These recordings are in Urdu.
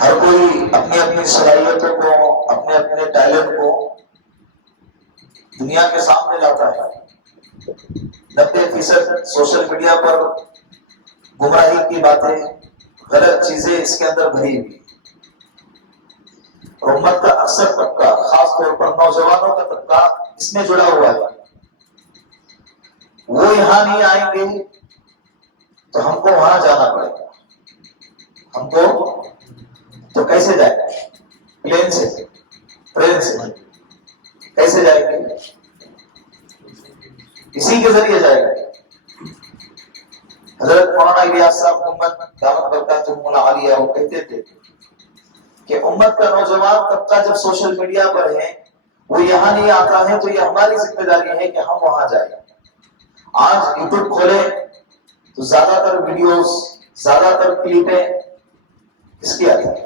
ہر کوئی اپنی اپنی صلاحیتوں کو، اپنے اپنے ٹیلنٹ کو دنیا کے سامنے لاتا ہے۔ 90% سوشل میڈیا پر گمراہی کی باتیں، غلط چیزیں اس کے اندر بھری ہوئی، اور امت کا اکثر طبقہ، خاص طور پر نوجوانوں کا طبقہ اس میں جڑا ہوا ہے۔ وہ یہاں نہیں آئیں گے تو ہم کو وہاں جانا پڑے گا۔ ہم کو تو کیسے جائیں گے؟ پلین سے، ٹرین سے کیسے جائیں گے؟ اسی کے ذریعے جائیں گے۔ حضرت مولانا الیاس صاحب محمد دامت برکاتہم العالیہ وہ کہتے تھے کہ امت کا نوجوان طبقہ جب سوشل میڈیا پر ہے، وہ یہاں نہیں آتا ہے تو یہ ہماری ذمہ داری ہے کہ ہم وہاں جائیں۔ آج یوٹیوب کھولے تو زیادہ تر ویڈیوز، زیادہ تر کلپیں کس کی آتی ہے؟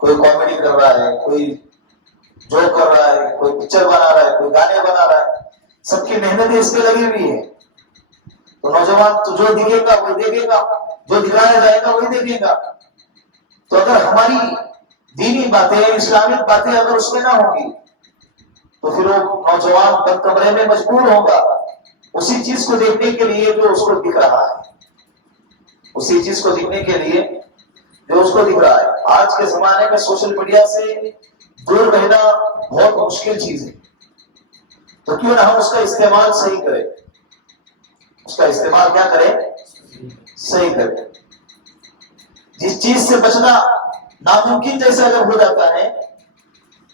کوئی کامیڈی کر رہا ہے، کوئی جوک کر رہا ہے، کوئی پکچر بنا رہا ہے، کوئی گانے بنا رہا ہے، سب کی محنت اس پہ لگی ہوئی ہے۔ تو نوجوان تو جو دکھے گا وہی دیکھے گا، جو دکھایا جائے گا وہی دیکھے گا۔ تو اگر ہماری دینی باتیں، اسلامک باتیں اگر اس میں نہ ہوں گی تو پھر وہ نوجوان بند کمرے میں مجبور ہوگا اسی چیز کو دیکھنے کے لیے جو اس کو دکھ رہا ہے، اسی چیز کو دیکھنے کے لیے جو اس کو دکھ رہا ہے۔ آج کے زمانے میں سوشل میڈیا سے دور رہنا بہت مشکل چیز ہے، تو کیوں نہ ہم اس کا استعمال صحیح کریں، اس کا استعمال کیا کریں؟ صحیح کریں۔ جس چیز سے بچنا ناممکن جیسا اگر ہو جاتا ہے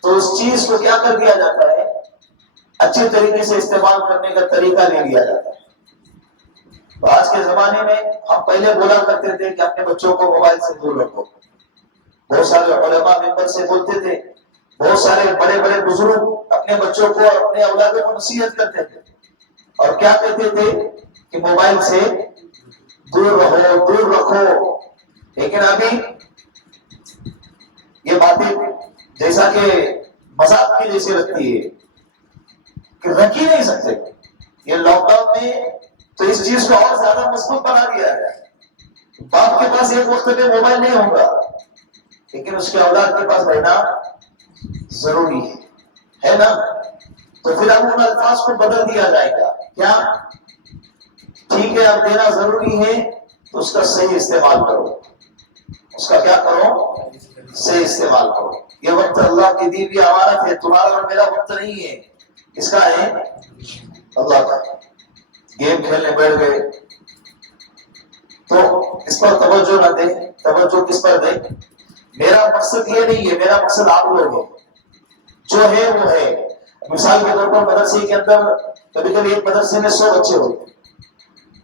تو اس چیز کو کیا کر دیا جاتا ہے؟ اچھے طریقے سے استعمال کرنے کا طریقہ لے لیا جاتا ہے۔ تو آج کے زمانے میں ہم پہلے بولا کرتے تھے کہ اپنے بچوں کو موبائل سے دور رکھو، بہت سارے علماء ممبر سے بولتے تھے، بہت سارے بڑے بڑے بزرگ اپنے بچوں کو اور اپنے اولادوں کو نصیحت کرتے تھے، اور کیا کہتے تھے کہ موبائل سے دور رہو، دور رکھو۔ لیکن ابھی یہ باتیں جیسا کہ مذاق کی جیسے لگتی ہے کہ رکھ ہی نہیں سکتے۔ یہ لاک ڈاؤن میں تو اس چیز کو اور زیادہ مضبوط بنا دیا ہے۔ باپ کے پاس ایک وقت پہ موبائل نہیں ہوگا، لیکن اس کے اولاد کے پاس رہنا ضروری ہے نا؟ تو پھر اب ان الفاظ کو بدل دیا جائے گا، کیا ٹھیک ہے اب دینا ضروری ہے تو اس کا صحیح استعمال کرو، اس کا کیا کرو؟ صحیح استعمال کرو۔ یہ وقت اللہ کی دی ہوئی امانت ہے، تمہارا اور میرا وقت نہیں ہے، اس کا ہے اللہ کا۔ گیم کھیلنے بیٹھ گئے تو اس پر توجہ نہ دیں۔ توجہ کس پر دیں؟ میرا مقصد یہ نہیں ہے، میرا مقصد آپ لوگ ہیں، جو ہے وہ ہے۔ مثال کے طور پر مدرسے کے اندر کبھی کبھی ایک مدرسے میں 100 بچے ہوتے ہیں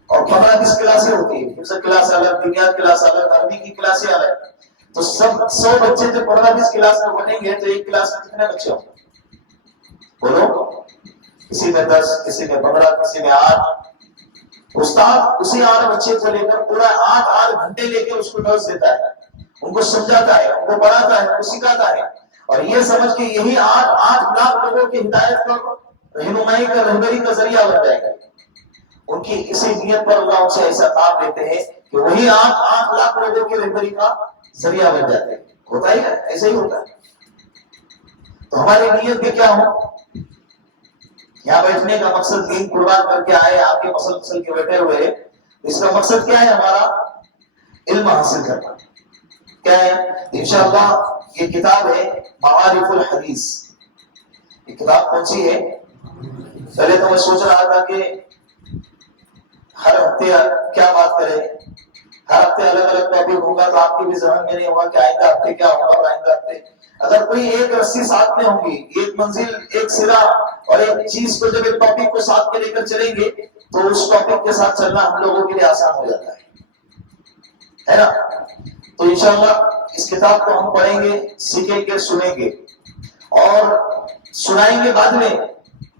اور 15-20 کلاسیں ہوتی ہیں، فزکس کلاس الگ، بنیاد کلاس الگ، عربی کی کلاسیں الگ۔ تو سب 100 بچے جو 15-20 کلاس میں بنیں گے تو ایک کلاس میں کتنے بچے ہوں گے؟ بولو، کسی میں 10، کسی میں 15، کسی میں 8۔ استاد اسی 8 بچے کو لے کر پورا 8 گھنٹے لے کے اس کو درس دیتا ہے، ان کو سمجھاتا ہے، ان کو پڑھاتا ہے، ان کو سکھاتا ہے، اور یہ سمجھ کے یہی 8 لاکھ لوگوں کی ہدایت کا، رہنمائی کا، رہبری کا ذریعہ بن جائے گا۔ ان کی اسی نیت پر اللہ ان سے ایسا کام لیتے ہیں کہ وہی 8 لاکھ لوگوں کی رہبری کا ذریعہ بن جاتے ہیں۔ ہوتا ہی ہے، ایسا ہی ہوتا ہے۔ تو ہماری نیت بھی کیا ہو؟ یہاں بیٹھنے کا مقصد دین قربان کر کے آئے، آپ کے مسل کے بیٹھے ہوئے، اس کا مقصد کیا ہے؟ ہمارا علم حاصل کرنا۔ کیا ہے؟ انشاءاللہ یہ کتاب ہے معارف الحدیث۔ یہ کتاب کون سی ہے؟ پہلے تو میں سوچ رہا تھا کہ ہر ہفتے کیا بات کرے، ہر ہفتے الگ الگ ٹاپک ہوگا، تو آپ کے بھی ذہن میں نہیں ہوگا کہ آئندہ ہفتے کیا ہوگا، آئندہ ہفتے اگر کوئی ایک رسی ساتھ میں ہوگی، ایک منزل، ایک سرا اور ایک چیز کو جب ایک ٹاپک کو ساتھ میں لے کر چلیں گے تو اس ٹاپک کے ساتھ چلنا ہم لوگوں کے لیے آسان ہو جاتا ہے نا؟ تو انشاءاللہ اس کتاب کو ہم پڑھیں گے، سیکھیں گے، سنیں گے اور سنائیں گے بعد میں،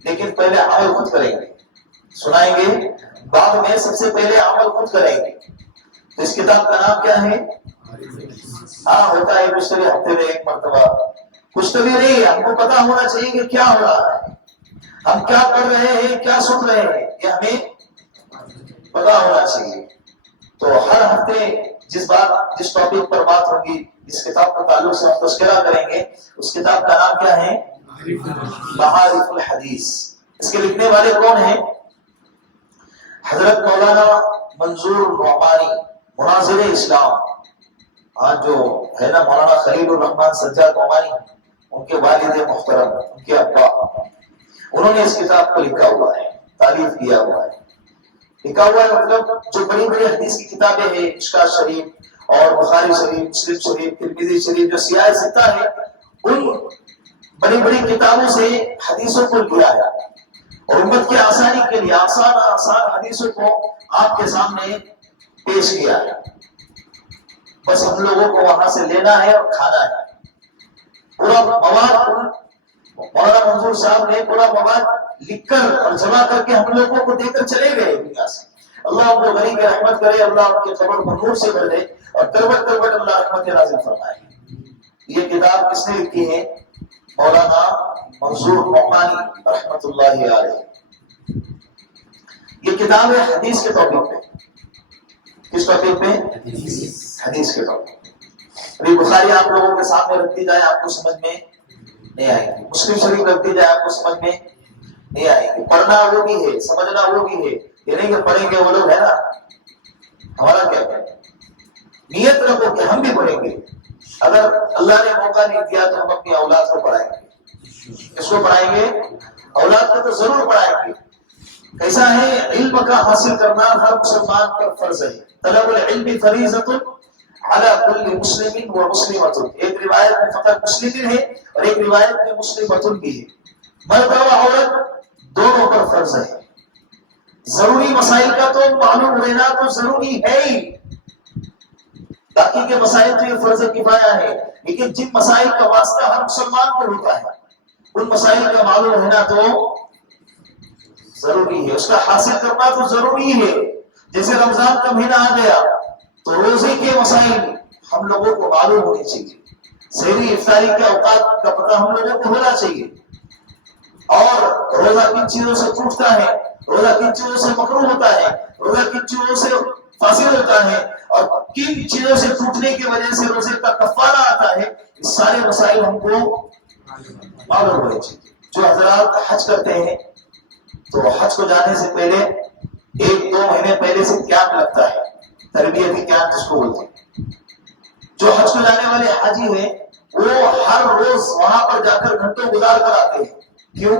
لیکن پہلے عمل خود کریں گے۔ سنائیں گے بعد میں، سب سے پہلے عمل خود کریں گے۔ تو اس کتاب کا نام کیا ہے؟ ہاں ہوتا ہے مشتری ہفتے میں ایک مرتبہ، کچھ تو بھی نہیں، ہم کو پتا ہونا چاہیے کہ کیا ہو رہا ہے، ہم کیا کر رہے ہیں، کیا سن رہے ہیں، یہ ہمیں پتا ہونا چاہیے۔ تو ہر ہفتے جس ٹاپک پر بات ہوگی، اس کتاب کے تعلق سے ہم تذکرہ کریں گے، اس کتاب کا نام کیا ہے؟ معارف الحدیث۔ اس کے لکھنے والے کون ہیں؟ حضرت مولانا منظور نعمانی، مناظر اسلام۔ آج جو ہے نا مولانا خلیل الرحمان سجاد نعمانی، ان کے والد محترم، ان کے ابا، انہوں نے اس کتاب کو لکھا ہوا ہے، تالیف کیا ہوا ہے۔ لکھا ہوا ہے مطلب جو بڑی بڑی حدیث کی کتابیں ہیں، مشکوٰۃ شریف اور بخاری شریف، مسلم شریف، ترمذی شریف، جو سیاہ ستہ ہے، ان بڑی بڑی کتابوں سے حدیثوں کو لیا ہے اور امت کی آسانی کے لیے آسان حدیثوں کو آپ کے سامنے پیش کیا ہے۔ بس ہم لوگوں کو وہاں سے لینا ہے اور کھانا ہے۔ پورا مواد مولانا منظور صاحب نے پورا مواد لکھ کر اور جمع کر کے ہم لوگوں کو دے کر چلے گئے دنیا سے۔ اللہ ان کو غنی کی رحمت کرے، اللہ ان کے قبر کو نور سے بھر دے اور کروٹ کروٹ اللہ رحمت نازل فرمائے۔ یہ کتاب کس نے لکھی ہے؟ مولانا منظور نعمانی رحمت اللہ علیہ۔ یہ کتاب ہے حدیث کے ٹاپک پہ۔ کس ٹاپک پہ؟ حدیث کے ٹاپک۔ ابھی بخاری آپ لوگوں کے سامنے رکھ دی جائے، آپ کو سمجھ میں نہیں آئے گی۔ مسلم شریف رکھ دی جائے، آپ کو سمجھ میں نہیں آئے گی۔ پڑھنا وہ بھی ہے، سمجھنا وہ بھی ہے، یہ نہیں کہ پڑھیں گے وہ لوگ ہے نا، ہمارا کیا ہے؟ نیت رکھو کہ ہم بھی پڑھیں گے۔ اگر اللہ نے موقع نہیں دیا تو ہم اپنی اولاد کو پڑھائیں گے۔ اس کو پڑھائیں گے، اولاد کو تو ضرور پڑھائیں گے۔ کیسا ہے؟ علم کا حاصل کرنا ہر مسلمان پر فرض ہے۔ طلب العلم فریضۃ علی کل مسلم و مسلمۃ۔ ایک روایت میں فقط مسلم ہے اور ایک روایت میں مسلمۃ بھی ہے۔ مرد اور عورت دونوں پر فرض ہے۔ ضروری مسائل کا تو معلوم ہونا تو ضروری ہے ہی، باقی کے مسائل تو یہ فرض کفایہ ہے، لیکن جن مسائل کا واسطہ ہر مسلمان کو ہوتا ہے ان مسائل کا معلوم ہونا تو ضروری ہے، اس کا حاصل کرنا تو ضروری ہے۔ جیسے رمضان کا مہینہ آ گیا تو روزے کے مسائل ہم لوگوں کو معلوم ہونی چاہیے، سحری افطاری کے اوقات کا پتہ ہم لوگوں کو ہونا چاہیے، اور روزہ کن چیزوں سے ٹوٹتا ہے، روزہ کن چیزوں سے مکروہ ہوتا ہے، روزہ کن چیزوں سے فاسد ہوتا ہے، اور کن چیزوں سے ٹوٹنے کی وجہ سے روزے کا کفارہ آتا ہے، اس سارے مسائل ہم کو معلوم ہونے چاہیے۔ جو حضرات حج کرتے ہیں تو حج کو جانے سے پہلے 1-2 مہینے پہلے سے کیمپ لگتا ہے، تربیتی کیمپ جس کو بولتے ہیں۔ جو حج کو جانے والے حاجی ہیں وہ ہر روز وہاں پر جا کر گھنٹوں گزار کر آتے ہیں۔ کیوں؟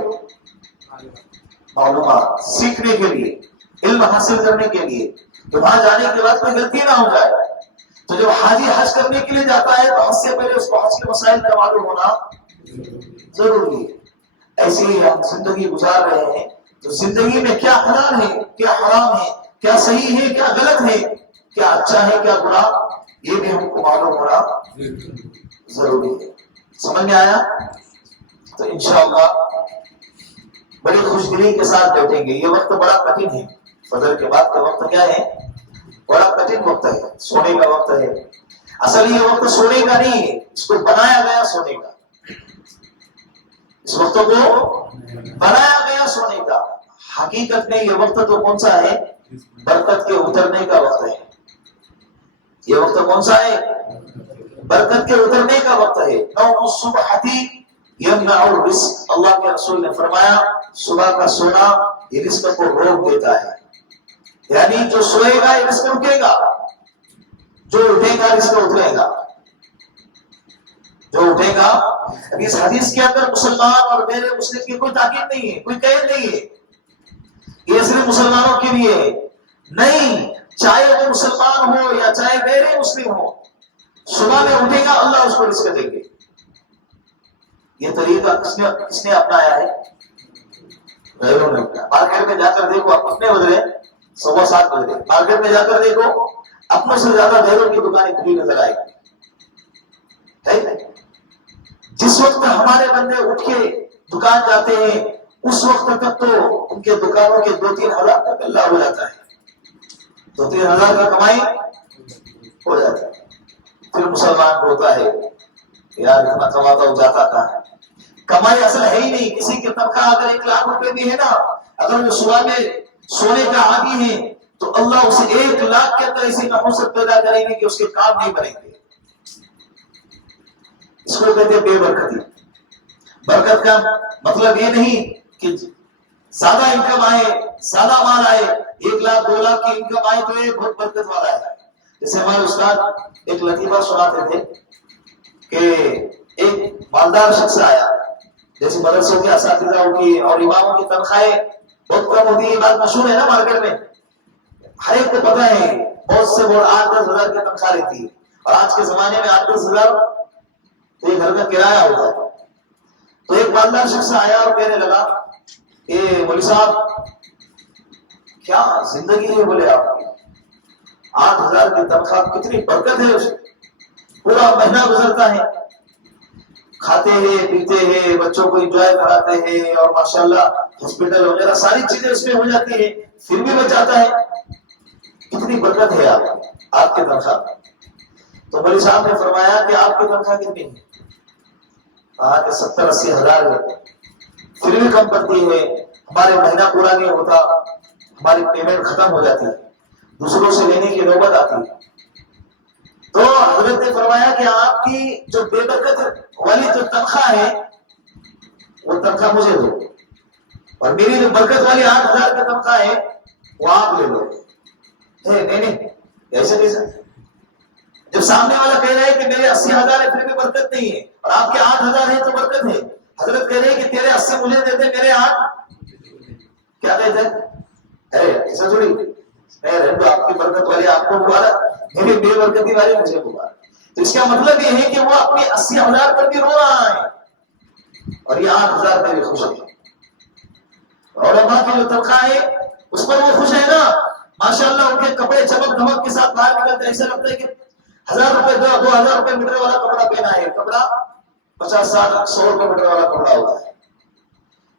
معلومات سیکھنے کے لیے، علم حاصل کرنے کے لیے، تو وہاں جانے کے بعد کوئی غلطی نہ ہو جائے۔ تو جب حاجی حج کرنے کے لیے جاتا ہے تو حج سے پہلے اس کو حج کے مسائل کا معلوم ہونا ضروری ہے۔ ایسے ہی ہم زندگی گزار رہے ہیں تو زندگی میں کیا حلال ہے، کیا حرام ہے، کیا صحیح ہے، کیا غلط ہے، کیا اچھا ہے، کیا برا، یہ بھی ہم کو معلوم ہونا ضروری ہے۔ سمجھ میں آیا؟ تو انشاءاللہ بڑی خوش دلی کے ساتھ بیٹھیں گے۔ یہ وقت بڑا کٹھن ہے، فجر کے بعد کا وقت کیا ہے؟ بڑا کٹھن وقت ہے، سونے کا وقت ہے۔ اصل یہ وقت سونے کا نہیں ہے، اس کو بنایا گیا سونے کا، اس وقت کو بنایا گیا سونے کا۔ حقیقت میں یہ وقت تو کون سا ہے؟ برکت کے اترنے کا وقت ہے۔ یہ وقت کون سا ہے؟ برکت کے اترنے کا وقت ہے۔ نوم الصبح یمنع الرزق، اللہ کے رسول نے فرمایا صبح کا سونا یہ رزق کو روک دیتا ہے، یعنی جو سوئے گا یہ رزق رکے گا، جو اٹھے گا رزق اترے گا، جو اٹھے گا۔ اب اس حدیث کے اندر مسلمان اور غیر مسلم کی کوئی تاکید نہیں ہے، کوئی قید نہیں ہے، یہ صرف مسلمانوں کے لیے ہے نہیں، چاہے وہ مسلمان ہو یا چاہے غیر مسلم ہو، صبح میں اٹھے گا اللہ اس کو رزق دیں گے۔ یہ طریقہ کس نے اپنایا ہے؟ غیروں نے اپنایا۔ مارکیٹ میں جا کر دیکھو، آپ کتنے بج رہے؟ 7:15 بج رہے۔ مارکیٹ میں جا کر دیکھو، اپنوں سے زیادہ غیروں کی دکانیں کھلی نظر آئے گی۔ جس وقت ہمارے بندے اٹھ کے دکان جاتے ہیں اس وقت تک تو ان کے دکانوں کے 2-3 ہزار تک اللہ ہو جاتا ہے، 2-3 ہزار کا کمائی ہو جاتا ہے۔ پھر مسلمان ہوتا ہے یار اتنا کماتا ہو جاتا تھا، کمائی اصل ہے ہی نہیں۔ کسی کی تنخواہ اگر 1 لاکھ روپے بھی ہے نا، اگر وہ صبح میں سونے کا عادی ہے تو اللہ اسے 1,00,000 کے اندر ایسی نحوست پیدا کریں گے کہ اس کے کام نہیں بنیں گے. اس کو کہتے ہیں بے برکتی. برکت کا مطلب یہ نہیں کہ زیادہ انکم آئے، زیادہ مال آئے، 1,00,000 2,00,000 کی انکم آئے تو یہ بہت برکت والا ہے. جیسے ہمارے استاد ایک لطیفہ سناتے تھے کہ ایک مالدار شخص آیا. جیسے مدرسوں کے اساتذہ کی اور اماموں کی تنخواہیں بہت کم ہوتی ہے، یہ بات مشہور ہے نا مارکیٹ میں، ہر ایک کو پتا ہے. بہت سے بہت 8-10 ہزار کی تنخواہ لیتی ہے، اور آج کے زمانے میں 8-10 ہزار تو یہ گھر کا کرایہ ہوتا ہے. تو ایک مالدار شخص آیا اور کہنے لگا کہ مولوی صاحب کیا زندگی ہے بولے آپ کی، 8,000 کی تنخواہ، کتنی برکت ہے اس پورا مہینہ گزرتا ہے، کھاتے ہیں پیتے ہیں، بچوں کو انجوائے کراتے ہیں، اور ماشاءاللہ ہاسپٹل وغیرہ ساری چیزیں اس میں ہو جاتی ہے، پھر بھی بچ جاتا ہے. کتنی برکت ہے آپ کی تنخواہ. تو مولوی صاحب نے فرمایا کہ آپ کی تنخواہ کتنی ہے؟ کہا کہ 70-80 ہزار ہے. پھر بھی کم پڑتی ہے، ہمارے مہینہ پورا نہیں ہوتا، ہماری پیمنٹ ختم ہو جاتی ہے، دوسروں سے لینے کی نوبت آتی ہے. تو حضرت نے فرمایا کہ آپ کی جو بے برکت والی جو تنخواہ ہے وہ تنخواہ مجھے دو، اور میری جو برکت والی 8,000 کی تنخواہ ہے وہ آپ لے لو. نہیں ایسے نہیں سر. جب سامنے والا کہہ رہا ہے کہ میرے 80,000 ہے پھر بھی برکت نہیں ہے، اور آپ کے 8,000 ہے تو برکت ہے، حضرت کہہ رہے ہیں کہ تیرے 80 مجھے دیتے، میرے 8 کیا کہتے ہیں؟ ایسا تھوڑی آپ کی برکت والی آپ کو مبارک، میری بے برکتی والی مجھے مبارک. تو اس کا مطلب یہ ہے کہ وہ اپنی 80,000 پر بھی رو رہا ہے اور یہ 8,000 پر بھی خوش ہے. علماء کی جو تنخواہ ہے اس پر وہ خوش ہے نا، ماشاءاللہ. ان کے کپڑے چمک دھمک کے ساتھ باہر نکلتے، ایسا لگتا ہے کہ 1,000 روپے 2,000 روپے میٹر والا کپڑا پہنا ہے. کپڑا 50-60-100 روپے میٹر والا کپڑا ہوتا ہے.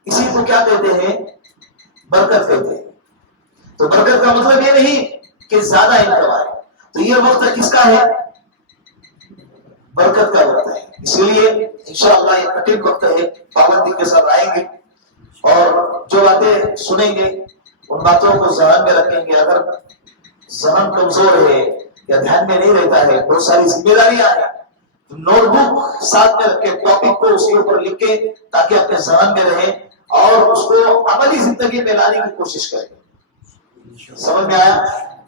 اسی کو کیا کہتے ہیں؟ برکت کہتے ہیں. تو برکت کا مطلب یہ نہیں کہ زیادہ انکم آئے. تو یہ وقت کس کا ہے؟ برکت کا وقت ہے. اسی لیے انشاءاللہ یہ کٹھن وقت ہے، پابندی کے ساتھ آئیں گے اور جو باتیں سنیں گے ان باتوں کو ذہن میں رکھیں گے. اگر ذہن کمزور ہے یا دھیان میں نہیں رہتا ہے، بہت ساری ذمہ داریاں ہیں، نوٹ بک ساتھ میں رکھ کے ٹاپک کو اس کے اوپر لکھ کے تاکہ اپنے ذہن میں رہے اور اس کو عملی زندگی میں لانے کی کوشش کریں. سمجھ میں آیا؟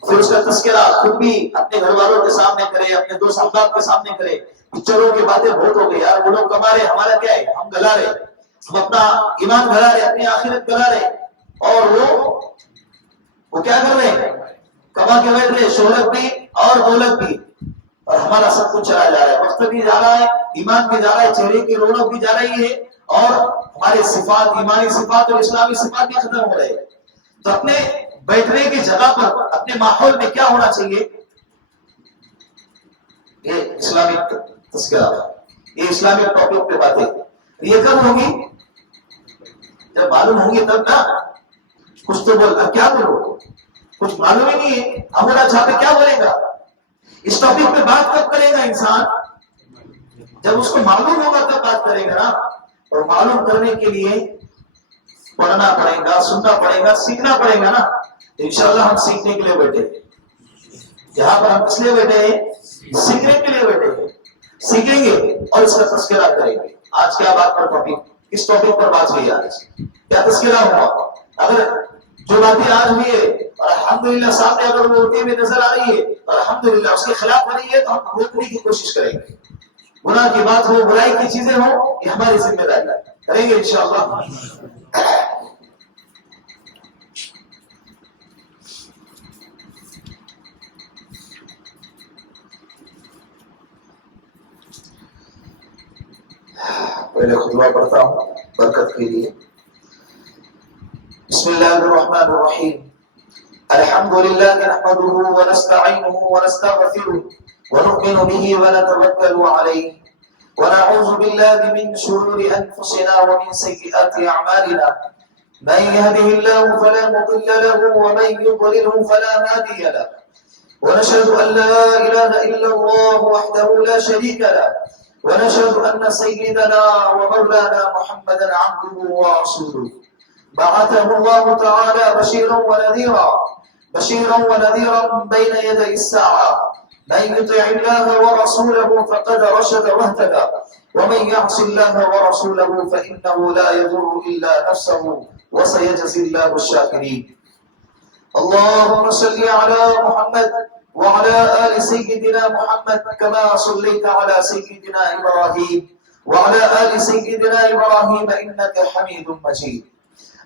پھر اس کا تذکرہ خود بھی اپنے گھر والوں کے سامنے کرے، اپنے دوست احباب کے سامنے کرے. پکچروں کی باتیں بہت ہو گئی یار، وہ لوگ کما رہے، ہمارا کیا ہے؟ ہم گلا رہے، ہم اپنا ایمان گلا رہے، اپنی آخرت گلا رہے، اور وہ کیا کر رہے ہیں؟ کما کے بیٹھ رہے، شہرت بھی اور دولت بھی، اور ہمارا سب کچھ چلا جا رہا ہے. وقت بھی جا رہا ہے، ایمان بھی جا رہا ہے، چہرے کی رونق بھی جا رہی ہے، اور ہمارے صفات، ایمانی صفات اور اسلامی صفات بھی ختم ہو رہے ہیں. تو اپنے بیٹھنے کی جگہ پر، اپنے ماحول میں کیا ہونا چاہیے؟ یہ اسلامی تذکرہ، یہ اسلامی ٹاپک پہ باتیں. یہ کب ہوگی؟ جب معلوم ہوں گے تب نا. کچھ تو بول، کیا بولو؟ کچھ معلوم ہی نہیں ہے، ہمارا چھاپے کیا بولے گا؟ اس ٹاپک پہ بات کب کرے گا انسان؟ جب اس کو معلوم ہوگا تب بات کرے گا نا. اور معلوم کرنے کے لیے پڑھنا پڑے گا، سننا پڑے گا، سیکھنا پڑے گا نا. انشاءاللہ ہم سیکھنے کے لیے بیٹھے، جہاں پر ہم اس لیے بیٹھے ہیں، سیکھنے کے لیے بیٹھے ہیں. سیکھیں گے اور اس کا تذکرہ کریں گے. آج کیا بات پر ٹاپک، کس ٹاپک پر بات ہوئی؟ آج کیا تذکرہ ہوا؟ اگر جو باتیں آج ہوئی ہے اور الحمدللہ سامنے اگر وہ ہوتی ہوئی نظر آ رہی ہے اور الحمدللہ اس کے خلاف ہو رہی ہے تو ہم روکنے کی کوشش کریں گے. گناہ کی بات ہو، برائی کی چیزیں ہو، یہ ہماری ذمہ داری ہے، کریں گے انشاءاللہ. پہلے خطبہ پڑھتا ہوں برکت کے لیے. بسم اللہ الرحمن الرحیم. الحمد للہ نحمده ونستعینه ونستغفره ونؤمن به ونتوکل علیہ ونعوذ باللہ من شرور انفسنا ومن سیئات اعمالنا. من يهده الله فلا مضل له ومن يضلله فلا هادي له. ونشهد ان لا اله الا الله وحده لا شريك له. ونشهد أن سيدنا ومولانا محمدا عبده ورسوله بعثه الله تعالى بشيرا ونذيرا بشيرا ونذيرا بين يدي الساعة من يطع الله ورسوله فقد رشد واهتدى ومن يعص الله ورسوله فإنه لا يضر إلا نفسه وسيجزي الله الشاكرين. اللهم صل على محمد وعلى آل سيدنا محمد كما صليت على سيدنا إبراهيم وعلى آل سيدنا إبراهيم إنك حميد مجيد.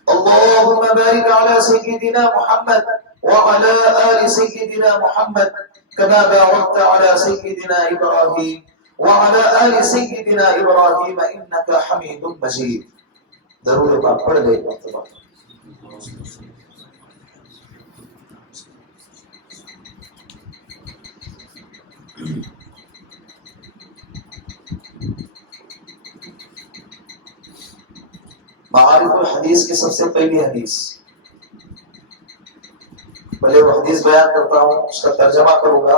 اللهم بارك على سيدنا محمد وعلى آل سيدنا محمد كما باركت على سيدنا إبراهيم وعلى آل سيدنا إبراهيم إنك حميد مجيد. ضرور بات پڑھ لے گا. معارف الحدیث کی سب سے پہلی حدیث، پہلے وہ حدیث بیان کرتا ہوں، اس کا ترجمہ کروں گا،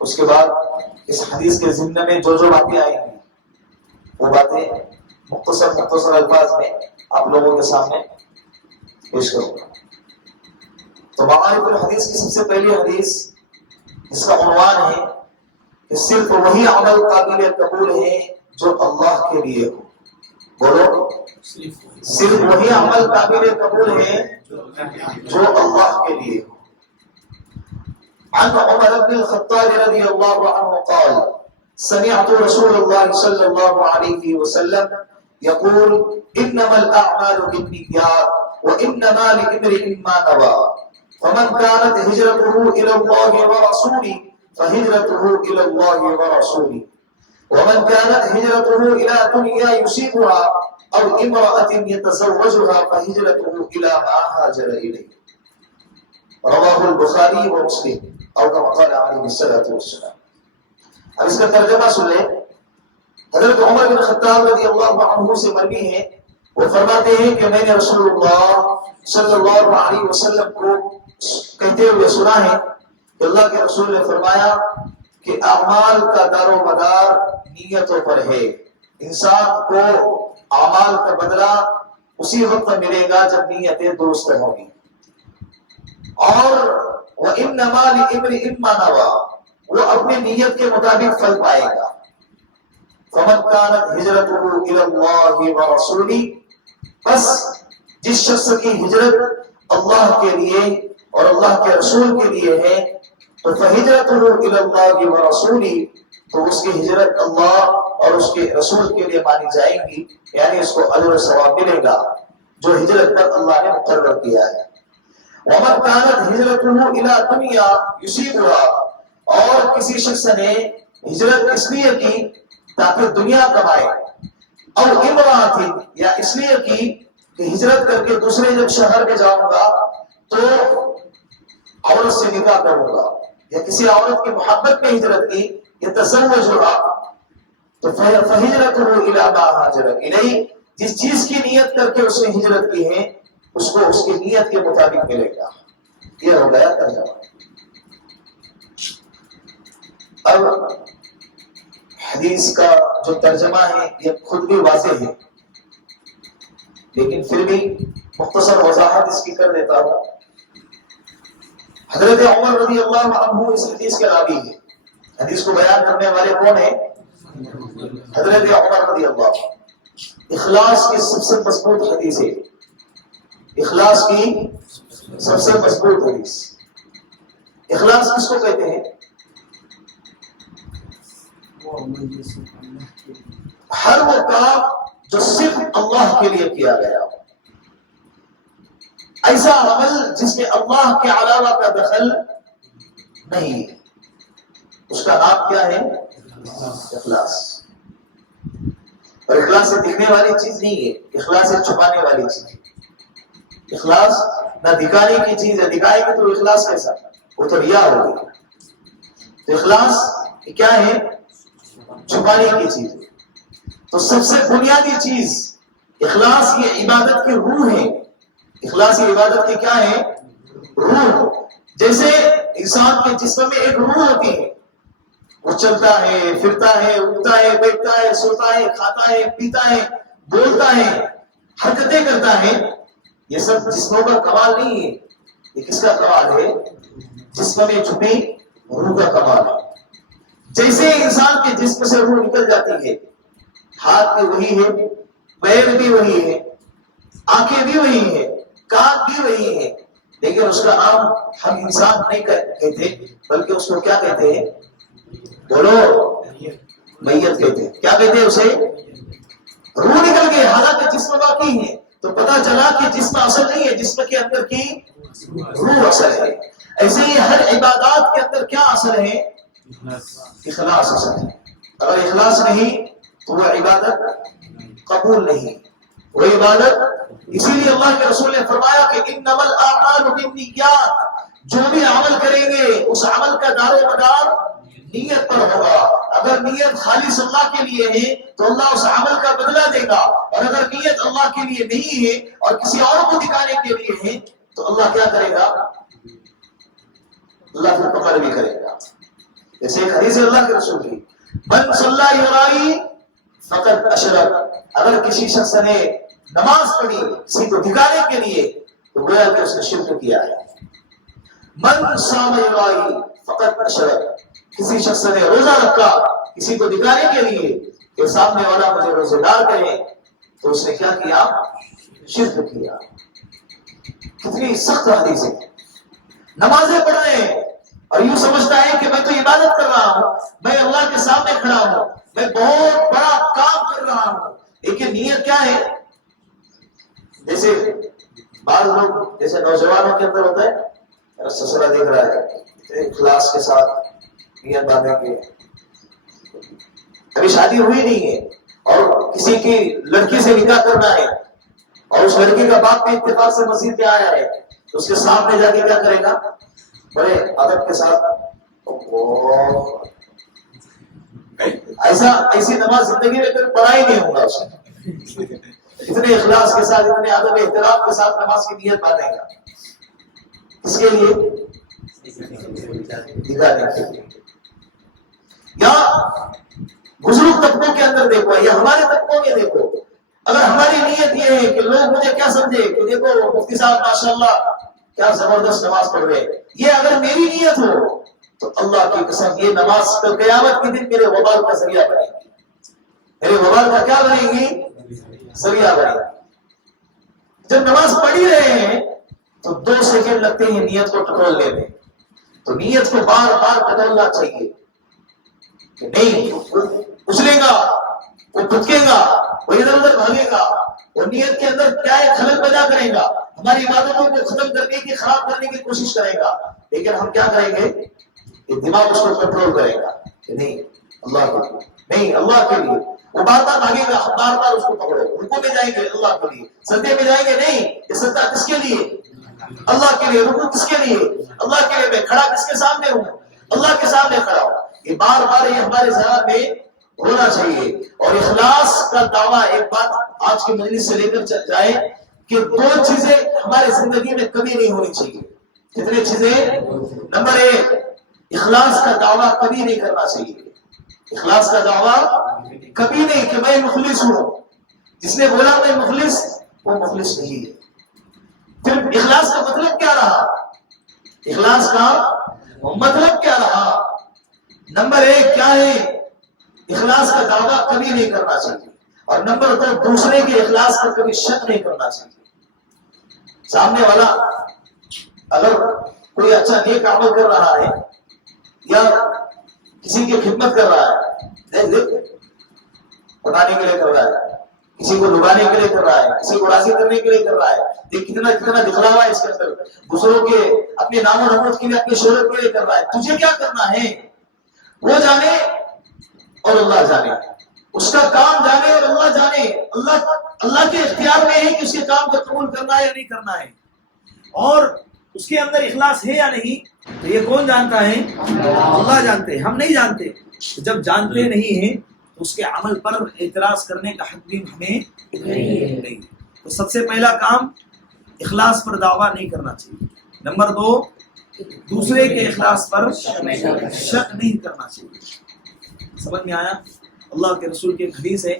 اس کے بعد اس حدیث کے ضمن میں جو باتیں آئیں گی وہ باتیں مختصر الفاظ میں آپ لوگوں کے سامنے پیش کروں گا. تو معارف الحدیث کی سب سے پہلی حدیث، اس کا عنوان ہے کہ صرف وہی عمل قابل قبول ہے جو اللہ کے لیے ہو. بولو، صرف وہی عمل قابل قبول ہے جو اللہ کے لیے ہو. عن عمر بن الخطاب رضی اللہ عنہ قال سمعت رسول اللہ صلی اللہ علیہ وسلم يقول انما الاعمال بالنیات وانما لامرئ ما نوى فمن كانت هجرته الى الله ورسوله فهجرته الى الله ورسوله ومن كانت هجرته الى دنيا يصيبها او امرأة يتزوجها فهجرته الى ما هاجر اليه. رواه البخاری و مسلم او كما قال علیہ الصلوۃ والسلام. اب اس کا ترجمہ سن لیں. حضرت عمر بن خطاب رضی اللہ عنہ سے مروی ہے، وہ فرماتے ہیں کہ میں نے رسول اللہ صلی اللہ علیہ وسلم کو کہتے ہوئے سنا ہے کہ اللہ کے رسول نے فرمایا کہ اعمال کا دار و مدار نیتوں پر ہے. انسان کو اعمال کا بدلہ اسی وقت ملے گا جب نیتیں درست ہوں گی. اور وَإِنَّمَا لِإِمْرِئٍ مَّا نَوَىٰ، وہ اپنی نیت کے مطابق پھل پائے گا. فَمَنْ كَانَتْ هِجْرَتُهُ إِلَى اللَّهِ وَرَسُولِهِ، بس جس شخص کی ہجرت اللہ کے لیے اور اللہ کے رسول کے لیے ہے تو فَهِجْرَتُهُ إِلَى اللَّهِ وَرَسُولِهِ، تو اس کی ہجرت اللہ اور اس کے رسول کے لیے مانی جائیں گی، یعنی اس کو اجر و ثواب ملے گا جو ہجرت پر اللہ نے مقرر کیا ہے. وَمَنْ كَانَتْ هِجْرَتُهُ إِلَىٰ دُنْيَا يُصِيبُهَا، اور کسی شخص نے ہجرت اس لیے کی تاکہ دنیا کمائے، اور امرأة، یا اس لیے کی کہ ہجرت کر کے دوسرے جب شہر میں جاؤں گا تو عورت سے نکاح کروں گا، یا کسی عورت کی محبت میں ہجرت کی، يتزوجها، تو فَهِجْرَتُهُ إِلَىٰ مَا هَاجَرَ إِلَيْهِ، جس چیز کی نیت کر کے اس نے ہجرت کی ہے اس کو اس کی نیت کے مطابق ملے گا. یہ ہو گیا ترجمہ. اب حدیث کا جو ترجمہ ہے یہ خود بھی واضح ہے، لیکن پھر بھی مختصر وضاحت اس کی کر دیتا ہوں. حضرت عمر رضی اللہ عنہ اس حدیث کے راوی ہے. حدیث کو بیان کرنے والے کون ہیں؟ حضرت عمر رضی اللہ عنہ. اخلاص کی سب سے مضبوط حدیث ہے، اخلاص کی سب سے مضبوط حدیث. اخلاص کس کو کہتے ہیں؟ ہر وہ کام جو صرف اللہ کے لیے کیا گیا ہو، ایسا عمل جس میں اللہ کے علاوہ کا دخل نہیں ہے، اس کا نام کیا ہے؟ اخلاص. اور اخلاص سے دکھنے والی چیز نہیں ہے، اخلاص سے چھپانے والی چیز ہے. اخلاص نہ دکھانے کی چیز ہے، دکھائے گی تو اخلاص کیسا؟ وہ تو ریا ہوگی. تو اخلاص کیا ہے؟ چھپانے کی چیز ہے. تو سب سے بنیادی چیز اخلاص یہ عبادت کی روح ہے. اخلاص یہ عبادت کی کیا ہے؟ روح. جیسے انسان کے جسم میں ایک روح ہوتی ہے، وہ چلتا ہے، پھرتا ہے، اٹھتا ہے، بیٹھتا ہے، سوتا ہے، کھاتا ہے، پیتا ہے، بولتا ہے، حرکتیں کرتا ہے. یہ سب جسموں کا کمال نہیں ہے، یہ کس کا کمال ہے؟ جسم میں چھپی روح کا کمال ہے. جیسے انسان کے جسم سے روح نکل جاتی ہے، ہاتھ بھی وہی ہے، پیر بھی وہی ہے، آنکھیں بھی وہی ہے، کان بھی وہی ہے، لیکن اس کا نام ہم انسان نہیں کہتے بلکہ اس کو کیا کہتے ہیں؟ بولو، میت کہتے ہیں. کیا کہتے ہیں اسے؟ روح نکل گئی، حالانکہ جسم باقی ہے. تو پتا چلا کہ جسم اصل نہیں ہے، جسم کے اندر کی روح اصل ہے. ایسے ہی ہر عبادات کے اندر کیا اصل ہے؟ اخلاص اصل ہے. اگر اخلاص نہیں تو وہ عبادت قبول نہیں، وہ عبادت. اسی لیے اللہ کے رسول نے فرمایا کہ انما الاعمال بالنیات، جو بھی عمل کریں گے اس عمل کا دار و مدار نیت پر ہوگا. اگر نیت خالص اللہ کے لیے ہے تو اللہ اس عمل کا بدلہ دے گا، اور اگر نیت اللہ کے لیے نہیں ہے اور کسی اور کو دکھانے کے لیے ہے تو اللہ کیا کرے گا؟ اللہ پھر پکڑ بھی کرے گا. جیسے ایک حدیث ہے اللہ کے رسول کی، من صلی یرائی فقد اشرک، اگر کسی شخص نے نماز پڑھی کسی کو دکھانے کے لیے تو گویا کہ اس نے شرک کیا ہے. من صام یرائی فقد اشرک، کسی شخص نے روزہ رکھا کسی کو دکھانے کے لیے کہ سامنے والا مجھے روزے دار کرے تو اس نے کیا کیا؟ شرک کیا. کتنی سخت حدیث ہے. نمازیں پڑھ رہے ہیں اور یوں سمجھتا ہے کہ میں تو عبادت کر رہا ہوں، میں اللہ کے سامنے کھڑا ہوں، میں بہت بڑا کام کر رہا ہوں، لیکن نیت کیا ہے؟ جیسے بعض لوگ جیسے نوجوانوں کے اندر ہوتا ہے، سسرا دیکھ رہا ہے اخلاص کے ساتھ نیت باندھیں گے، ابھی شادی ہوئی نہیں ہے اور کسی کی لڑکی سے نکاح کرنا ہے اور اس لڑکی کا باپ بھی اتفاق سے مسجد پہ آیا ہے تو اس کے سامنے جا کے کیا کرے گا؟ بڑے ادب کے ساتھ ایسی نماز زندگی میں پھر پڑھا ہی نہیں ہوگا. اس میں اتنے اخلاص کے ساتھ اتنے ادب احترام کے ساتھ نماز کی نیت باندھے گا. اس کے لیے دکھانے کے لیے. یا بزرگ طبقوں کے اندر دیکھو یا ہمارے طبقوں میں دیکھو، اگر ہماری نیت یہ ہے کہ لوگ مجھے کیا سمجھے کہ دیکھو مفتی صاحب ماشاءاللہ کیا زبردست نماز پڑھ رہے، یہ اگر میری نیت ہو تو اللہ کی قسم یہ نماز کل قیامت کے دن میرے وبال کا ذریعہ بنے گی. میرے وبال کا کیا بنے گی؟ ذریعہ بنے گی. جب نماز پڑھی رہے ہیں تو 2 سیکنڈ لگتے ہیں نیت کو ٹٹولنے میں، تو نیت کو بار بار ٹٹولنا چاہیے کہ نہیں اچھلے گا، وہ پھٹکے گا، وہ ادھر ادھر بھاگے گا، وہ نیت کے اندر کیا ہے خلل پیدا کرے گا، ہماری عبادتوں کو ختم کرنے کی خراب کرنے کی کوشش کرے گا. لیکن ہم کیا کریں گے کہ دماغ اس کو کنٹرول کرے گا کہ نہیں اللہ کے لیے، نہیں اللہ کے لیے. وہ بار بار بھاگے گا، ہم بار بار اس کو پکڑو. رکوع میں جائیں گے اللہ کے لیے، سجدے میں جائیں گے نہیں یہ سجدہ کس کے لیے؟ اللہ کے لیے. رکوع کس کے لیے؟ اللہ کے لیے. میں کھڑا کس کے سامنے ہوں؟ اللہ کے سامنے کھڑا ہوں. یہ بار بار یہ ہمارے ذہن میں ہونا چاہیے. اور اخلاص کا دعویٰ ایک بات آج کی مجلس سے لے کر جائے کہ 2 چیزیں ہمارے زندگی میں کبھی نہیں ہونی چاہیے. کتنی چیزیں؟ نمبر 1 اخلاص کا دعویٰ کبھی نہیں کرنا چاہیے. اخلاص کا دعویٰ کبھی نہیں کہ میں مخلص ہوں. جس نے بولا میں مخلص، وہ مخلص نہیں ہے. پھر اخلاص کا مطلب کیا رہا؟ اخلاص کا مطلب کیا رہا؟ نمبر 1 کیا ہے؟ اخلاص کا دعویٰ کبھی نہیں کرنا چاہیے. اور نمبر 2 دوسرے کے اخلاص پر کبھی شک نہیں کرنا چاہیے. سامنے والا اگر کوئی اچھا نیک عمل کر رہا ہے یا کسی کی خدمت کر رہا ہے، بنانے کے لیے کر رہا ہے، کسی کو لبانے کے لیے کر رہا ہے، کسی کو راضی کرنے کے لیے کر رہا ہے، دیکھ کتنا دکھلاوا ہے اس کے اندر، دوسروں کے اپنے نام و نمود کے لیے اپنی شہرت کے لیے کر رہا ہے. تجھے کیا کرنا ہے وہ جانے اور اللہ جانے. اس کا کام جانے اور اللہ جانے. اللہ کے اختیار میں ہے کہ اس کے کام کو قبول کرنا ہے یا نہیں کرنا ہے. اور اس کے اندر اخلاص ہے یا نہیں تو یہ کون جانتا ہے؟ اللہ جانتے ہیں، ہم نہیں جانتے. جب جانتے نہیں ہیں تو اس کے عمل پر اعتراض کرنے کا حق بھی ہمیں نہیں. تو سب سے پہلا کام اخلاص پر دعویٰ نہیں کرنا چاہیے. نمبر 2 دوسرے کے اخلاص پر شک نہیں کرنا چاہیے. سمجھ میں آیا؟ اللہ کے رسول کی ایک حدیث ہے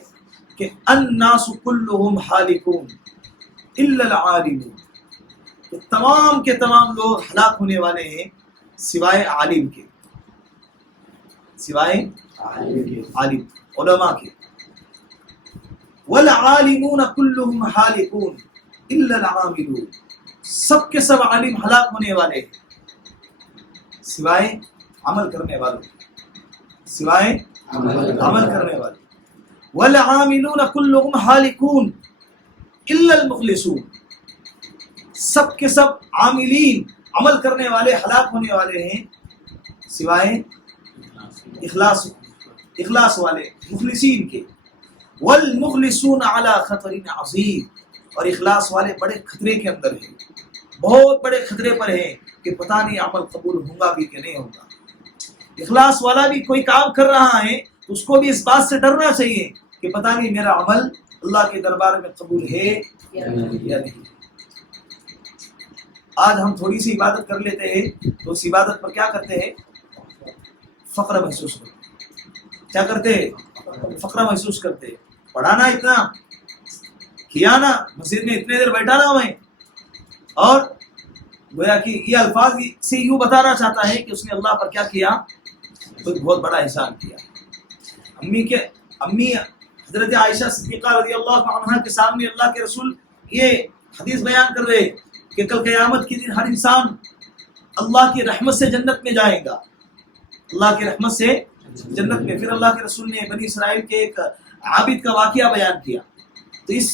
کہ الناس كلهم حالكون الا العالمون، تو تمام کے تمام لوگ ہلاک ہونے والے ہیں سوائے عالم کے، سوائے عالم علماء کے. والعالمون كلهم حالكون الا العاملون، سب کے سب عالم ہلاک ہونے والے ہیں سوائے عمل کرنے والوں، سوائے عمل کرنے والے. والعاملون كلهم حالكون الا المخلصون، سب کے سب عاملین عمل کرنے والے ہلاک ہونے والے ہیں سوائے اخلاص والے مخلصین کے. والمخلصون علی خطر عظیم، اور اخلاص والے بڑے خطرے کے اندر ہیں، بہت بڑے خطرے پر ہیں کہ پتہ نہیں عمل قبول ہوگا بھی کہ نہیں ہوگا. اخلاص والا بھی کوئی کام کر رہا ہے تو اس کو بھی اس بات سے ڈرنا چاہیے کہ پتہ نہیں میرا عمل اللہ کے دربار میں قبول ہے یا نہیں. آج ہم تھوڑی سی عبادت کر لیتے ہیں تو اس عبادت پر کیا کرتے ہیں؟ فخر محسوس کرتے ہیں. کیا کرتے ہیں؟ فخر محسوس کرتے ہیں. پڑھانا اتنا کیا نا، مسجد میں اتنے دیر بیٹھا نا میں، اور گویا کہ یہ الفاظ سے یوں بتانا چاہتا ہے کہ اس نے اللہ پر کیا کیا؟ کوئی بہت بڑا احسان کیا. امی حضرت عائشہ صدیقہ رضی اللہ عنہا کے سامنے اللہ کے رسول یہ حدیث بیان کر رہے کہ کل قیامت کے دن ہر انسان اللہ کی رحمت سے جنت میں جائے گا، اللہ کی رحمت سے جنت میں. پھر اللہ کے رسول نے بنی اسرائیل کے ایک عابد کا واقعہ بیان کیا. تو اس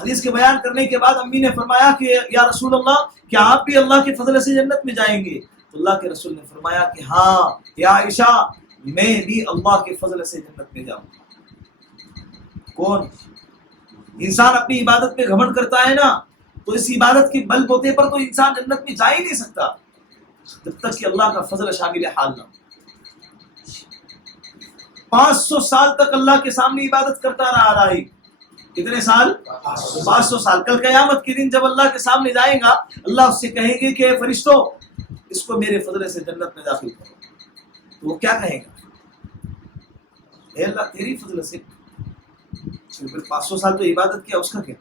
حدیث کے بیان کرنے کے بعد امی نے فرمایا کہ یا رسول اللہ کیا آپ بھی اللہ کے فضل سے جنت میں جائیں گے؟ تو اللہ کے رسول نے فرمایا کہ ہاں یا عائشہ، میں بھی اللہ کے فضل سے جنت میں جاؤں گا. کون انسان اپنی عبادت پہ گھمنڈ کرتا ہے نا، تو اس عبادت کے بل بوتے پر تو انسان جنت میں جا ہی نہیں سکتا جب تک کہ اللہ کا فضل شامل حال نہ ہو. 500 سال تک اللہ کے سامنے عبادت کرتا رہا ہے. کتنے سال؟ 500 سال. کل قیامت کے دن جب اللہ کے سامنے جائے گا، اللہ اس سے کہیں گے کہ فرشتوں اس کو میرے فضل سے جنت میں داخل کرو. تو وہ کیا کہے گا؟ اے اللہ تیری فضل سے. پھر 500 سال تو عبادت کیا، اس کا کیا؟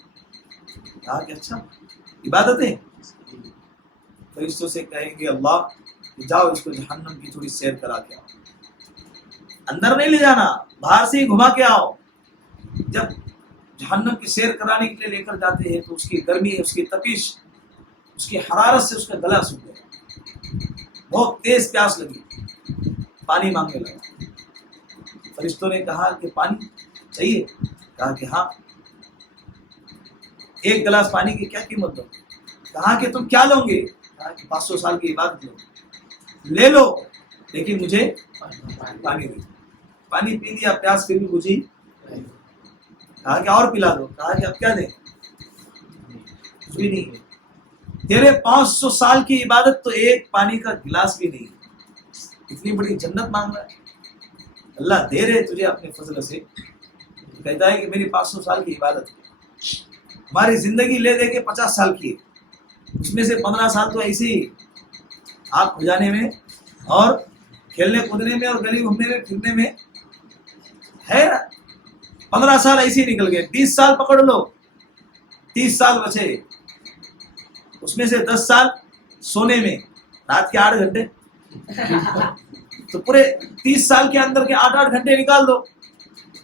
کہا کہ اچھا عبادت ہے. فرشتوں سے کہیں گے اللہ جاؤ اس کو جہنم کی تھوڑی سیر کرا کے آؤ. اندر نہیں لے جانا، باہر سے ہی گھما کے آؤ. جب جہنم کی سیر کرانے کے لیے لے کر جاتے ہیں تو اس کی گرمی، اس کی تپش، اس کی حرارت سے اس کا گلا سوکھ گیا، بہت تیز پیاس لگی، پانی مانگنے لگا. فرشتوں نے کہا کہ پانی چاہیے؟ کہا کہ ہاں. ایک گلاس پانی کی کیا قیمت دو؟ کہا کہ تم کیا لو گے؟ کہا کہ 500 سال کی عبادت لو. لے لو لیکن مجھے پانی دے. پانی پی لیا، پیاس پھر بھی بجھی. کہا کہ اور پلا دو. کہا کہ اب کیا دیں؟ کچھ بھی نہیں. تیرے 500 سال کی عبادت تو ایک پانی کا گلاس بھی نہیں. اتنی بڑی جنت مانگ رہا ہے. اللہ دے رہے تجھے اپنے فضل سے. کہتا ہے کہ میری 500 سال کی عبادت. ہماری زندگی لے دے کے 50 سال کی ہے، اس میں سے 15 سال تو ایسے ہی آگ کھجانے میں اور کھیلنے کودنے میں اور گلی گھومنے میں پھرنے میں ہے نا. 15 سال ایسے ہی نکل گئے. 20 سال پکڑ لو، 30 سال بچے. اس میں سے 10 سال سونے میں، رات کے 8 گھنٹے. تو پورے 30 سال کے اندر کے 8 گھنٹے نکال دو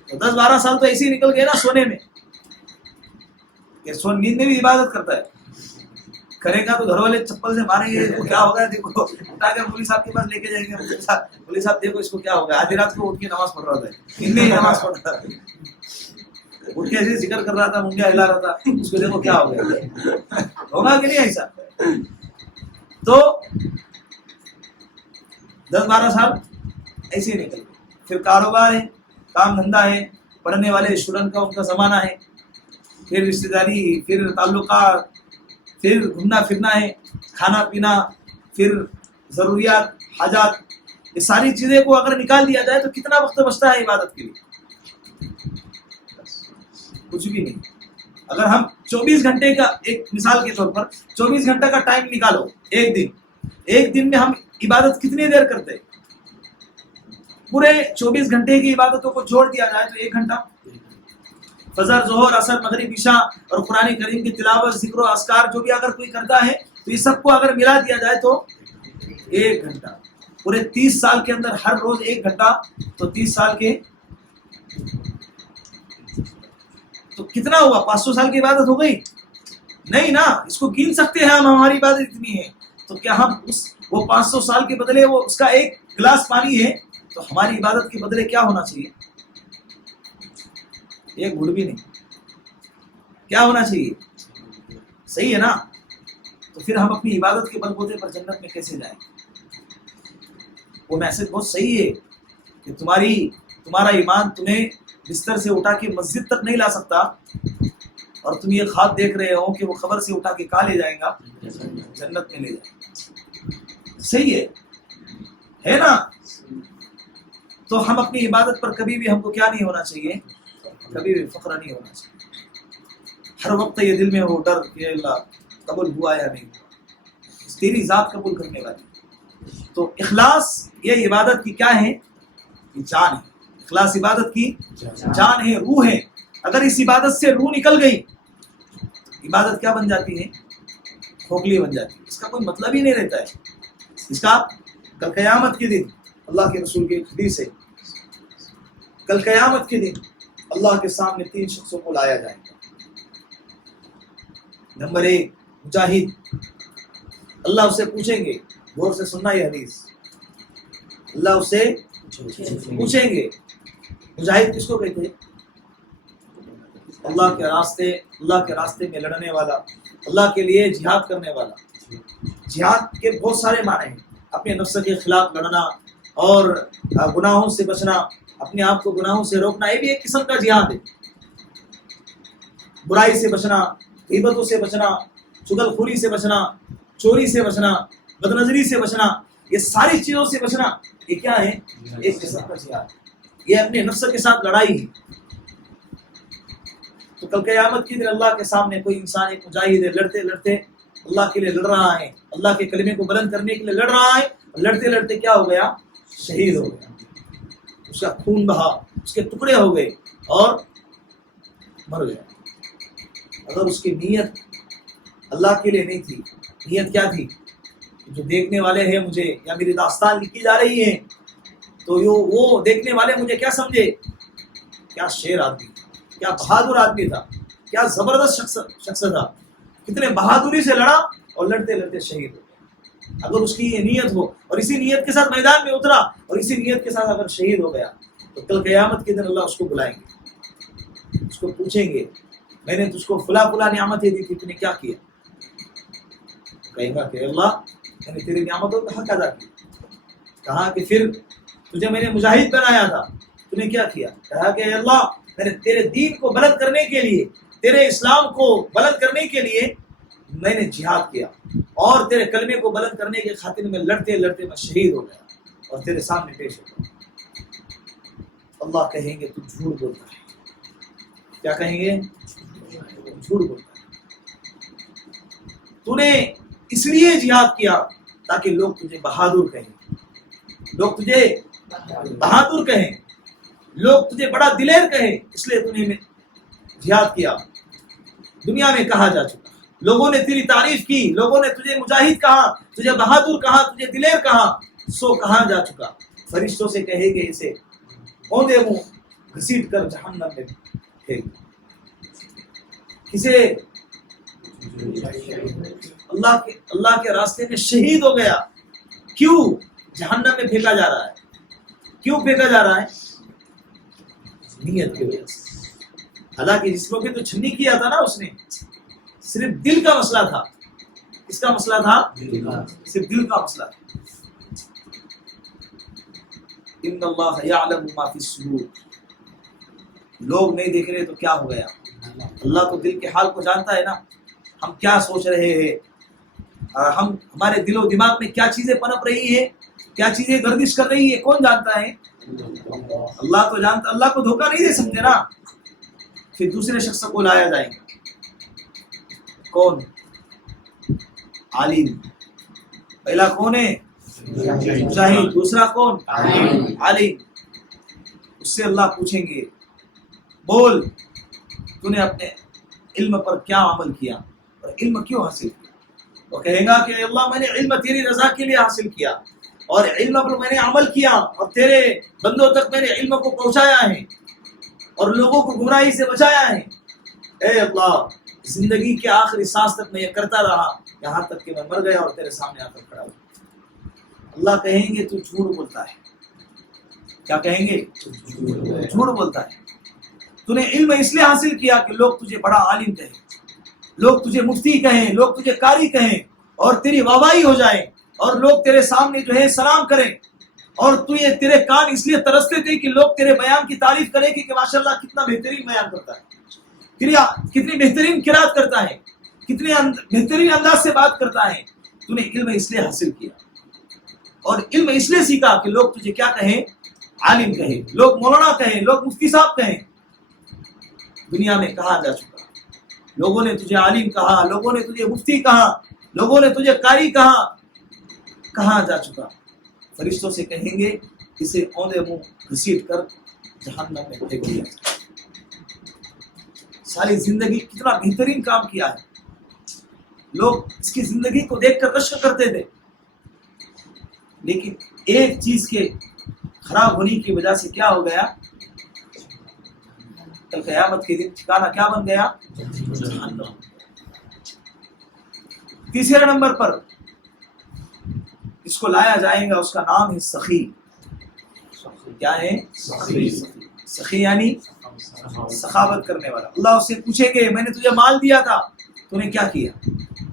تو 10-12 سال تو ایسے ہی نکل گئے نا سونے میں. نیند میں بھی عبادت کرتا ہے. کرے گا تو گھر والے چپل سے ماریں گے. کیا ہوگا دیکھو، اٹھا کر مولوی صاحب کے پاس لے کے جائیں گے. مولوی صاحب دیکھو اس کو کیا ہوگا. آدھی رات کو اٹھ کے نماز پڑھ رہا تھا، نیند میں ہی نماز پڑھ رہا تھا، اٹھ کے ایسے ذکر کر رہا تھا، منڈیا ہلا رہا تھا. اس کو دیکھو کیا ہو گیا. ہوگا کہ نہیں ایسا؟ تو 10-12 سال ایسے ہی نکل گئے. پھر کاروبار ہے، کام دھندا ہے، پڑھنے والے اسٹوڈنٹ کا ان کا زمانہ ہے، پھر رشتے داری، پھر تعلقات، پھر گھومنا پھرنا ہے، کھانا پینا، پھر ضروریات، حاجات. یہ ساری چیزیں کو اگر نکال دیا جائے تو کتنا وقت بچتا ہے عبادت کے لیے؟ کچھ بھی نہیں. اگر ہم 24 گھنٹے کا، ایک مثال کے طور پر 24 گھنٹے کا ٹائم نکالو ایک دن میں ہم عبادت کتنی دیر کرتے ہیں؟ پورے 24 گھنٹے کی عبادتوں کو جوڑ دیا جائے تو 1 گھنٹہ. فجر، ظہر، عصر، مغرب، عشاء اور قرآن کریم کی تلاوت، ذکر و اذکار جو بھی اگر کوئی کرتا ہے تو یہ سب کو اگر ملا دیا جائے تو 1 گھنٹہ، پورے 30 سال کے اندر ہر روز 1 گھنٹہ، تو 30 سال کے تو کتنا ہوا؟ 500 سال کی عبادت ہو گئی؟ نہیں نا، اس کو گن سکتے ہیں ہم، ہماری عبادت اتنی ہے، تو کیا ہم وہ 500 سال کے بدلے وہ اس کا 1 گلاس پانی ہے، تو ہماری عبادت کے بدلے کیا ہونا چاہیے؟ 1 گھٹ بھی نہیں، کیا ہونا چاہیے؟ صحیح ہے نا؟ تو پھر ہم اپنی عبادت کے بل بوتے پر جنت میں کیسے جائیں؟ وہ میسج بہت صحیح ہے کہ تمہارا ایمان تمہیں بستر سے اٹھا کے مسجد تک نہیں لا سکتا، اور تم یہ خواب دیکھ رہے ہو کہ وہ خبر سے اٹھا کے کہاں لے جائیں گا؟ جنت میں لے جائیں گا۔ صحیح ہے نا؟ تو ہم اپنی عبادت پر کبھی بھی ہم کو کیا نہیں ہونا چاہیے؟ کبھی بھی فخر نہیں ہونا چاہیے۔ ہر وقت یہ دل میں ہو ڈر کہ اللہ قبول ہوا یا نہیں ہوا، تیری ذات قبول کرنے والی۔ تو اخلاص یہ عبادت کی کیا ہے؟ جان ہے۔ اخلاص عبادت کی جان ہے، روح ہے۔ اگر اس عبادت سے روح نکل گئی، عبادت کیا بن جاتی ہے؟ کھوکھلی بن جاتی ہے، اس کا کوئی مطلب ہی نہیں رہتا ہے۔ اس کا کل قیامت کے دن اللہ کے رسول کے حدیث ہے، کل قیامت کے دن اللہ کے سامنے 3 شخصوں کو لایا جائے گا۔ نمبر 1 مجاہد، اللہ اسے پوچھیں گے، غور سے سننا یہ حدیث، اللہ اسے پوچھیں گے مجاہد کس کو کہتے ہیں؟ اللہ کے راستے میں لڑنے والا، اللہ کے لیے جہاد کرنے والا۔ جہاد کے بہت سارے معنی ہیں، اپنے نفس کے خلاف لڑنا اور گناہوں سے بچنا، اپنے آپ کو گناہوں سے روکنا، یہ بھی ایک قسم کا جہاد ہے۔ برائی سے بچنا، غیبتوں سے بچنا، چغل خوری سے بچنا، چوری سے بچنا، بد نظری سے بچنا، یہ ساری چیزوں سے بچنا، یہ کیا ہے؟ ایک قسم کا جہاد، یہ اپنے نفس کے ساتھ لڑائی ہے۔ تو کل قیامت کے دن اللہ کے سامنے کوئی انسان ایک مجاہد ہے، لڑتے لڑتے اللہ کے لیے لڑ رہا ہے، اللہ کے کلمے کو بلند کرنے کے لیے لڑ رہا ہے، لڑتے لڑتے کیا ہو گیا؟ شہید ہو گیا، اس کا خون بہا، اس کے ٹکڑے ہو گئے اور مر گیا۔ اگر اس کی نیت اللہ کے لیے نہیں تھی، نیت کیا تھی؟ جو دیکھنے والے ہیں مجھے یا میری داستان لکھی جا رہی ہے تو وہ دیکھنے والے مجھے کیا سمجھے؟ کیا شیر آدمی، کیا بہادر آدمی تھا، کیا زبردست شخص تھا، کتنے بہادری سے لڑا اور لڑتے لڑتے شہید ہو گیا۔ اگر اس کی یہ نیت ہو اور اسی نیت کے ساتھ میدان میں اترا اور اسی نیت کے ساتھ اگر شہید ہو گیا تو کل قیامت کے دن اللہ اس کو بلائیں گے، اس کو پوچھیں گے میں نے تجھ کو فلاں فلاں نعمتیں دی تھی، تو نے کیا کیا؟ کہے گا کہ اللہ میں نے تیری نعمتوں کا حق ادا کیا۔ کہا کہ پھر تجھے میں نے مجاہد بنایا تھا، تو نے کیا کیا؟ کہا کہ اللہ میں نے تیرے دین کو بلند کرنے کے لیے، تیرے اسلام کو بلند کرنے کے لیے میں نے جہاد کیا، اور تیرے کلمے کو بلند کرنے کے خاطر میں لڑتے لڑتے میں شہید ہو گیا اور تیرے سامنے پیش ہو گیا۔ اللہ کہیں گے تو جھوٹ بولتا ہے۔ کیا کہیں گے؟ جھوٹ بولتا ہے۔ تو نے اس لیے جہاد کیا تاکہ لوگ تجھے بہادر کہیں، لوگ تجھے بہادر کہیں، لوگ تجھے بڑا دلیر کہیں، اس لیے تو نے جہاد کیا۔ دنیا میں کہا جا چکا، لوگوں نے تیری تعریف کی، لوگوں نے تجھے مجاہد کہا، تجھے بہادر کہا، تجھے دلیر کہا، سو کہا جا چکا۔ فرشتوں سے کہے گے اسے اوندے منہ گھسیٹ کر جہنم میں پھینک۔ کسے؟ اللہ کے راستے میں شہید ہو گیا۔ کیوں؟ جہنم میں پھینکا جا رہا ہے۔ کیوں پھینکا جا رہا ہے؟ نیت کی وجہ سے۔ حالانکہ جسموں کی تو چھنی کیا تھا نا اس نے، صرف دل کا مسئلہ تھا۔ کس کا مسئلہ تھا؟ صرف دل کا مسئلہ تھا۔ ان اللہ یعلم ما فی الصدور، لوگ نہیں دیکھ رہے تو کیا ہو گیا؟ اللہ تو دل کے حال کو جانتا ہے نا، ہم کیا سوچ رہے ہیں، ہمارے دل و دماغ میں کیا چیزیں پنپ رہی ہے، کیا چیزیں گردش کر رہی ہے، کون جانتا ہے؟ اللہ تو جانتا۔ اللہ کو دھوکہ نہیں دے سکتے نا۔ پھر دوسرے شخص کو لایا جائے گا، کون؟ عالم۔ پہلا کون ہے؟ مجاہد۔ دوسرا کون؟ عالم۔ اس سے اللہ پوچھیں گے بول تو نے اپنے علم پر کیا عمل کیا اور علم کیوں حاصل کیا؟ وہ کہے گا کہ اللہ میں نے علم تیری رضا کے لیے حاصل کیا اور علم پر میں نے عمل کیا اور تیرے بندوں تک میں نے علم کو پہنچایا ہے اور لوگوں کو گمراہی سے بچایا ہے. اے اللہ زندگی کے آخری سانس تک میں یہ کرتا رہا یہاں تک کہ میں مر گیا اور تیرے سامنے آ کر کھڑا ہوا. اللہ کہیں گے تو جھوٹ بولتا ہے. کیا کہیں گے؟ جھوٹ بولتا ہے. تو نے علم اس لیے حاصل کیا کہ لوگ تجھے بڑا عالم کہیں, لوگ تجھے مفتی کہیں, لوگ تجھے قاری کہیں اور تیری واہواہی ہو جائے اور لوگ تیرے سامنے جو ہے سلام کریں, اور تو یہ تیرے کان اس لیے ترستے تھے کہ لوگ تیرے بیان کی تعریف کریں کہ ماشاءاللہ کتنا بہترین بیان کرتا ہے, کتنی بہترین قرات کرتا ہے, کتنے بہترین انداز سے بات کرتا ہے. تو نے علم اس لیے حاصل کیا اور علم اس لیے سیکھا کہ لوگ تجھے کیا کہیں؟ عالم کہیں, لوگ مولانا کہیں, لوگ مفتی صاحب کہیں. دنیا میں کہا جا چکا, لوگوں نے تجھے عالم کہا, لوگوں نے تجھے مفتی کہا, لوگوں نے تجھے قاری کہا جا چکا. فرشتوں سے کہیں گے اسے اوندے منہ گھسیٹ کر جہنم میں پھینک دیا. ساری زندگی کتنا بہترین کام کیا ہے, لوگ اس کی زندگی کو دیکھ کر رشک کرتے تھے, لیکن ایک چیز کے خراب ہونے کی وجہ سے کیا ہو گیا؟ کل قیامت کے دن ٹھکانہ کیا بن گیا؟ جہنم. تیسرے نمبر پر اس کو لایا جائے گا, اس کا نام ہے سخی. کیا ہے؟ سخی یعنی سخاوت کرنے والا. اللہ اس سے پوچھیں گے میں نے تجھے مال دیا تھا تو نے کیا کیا؟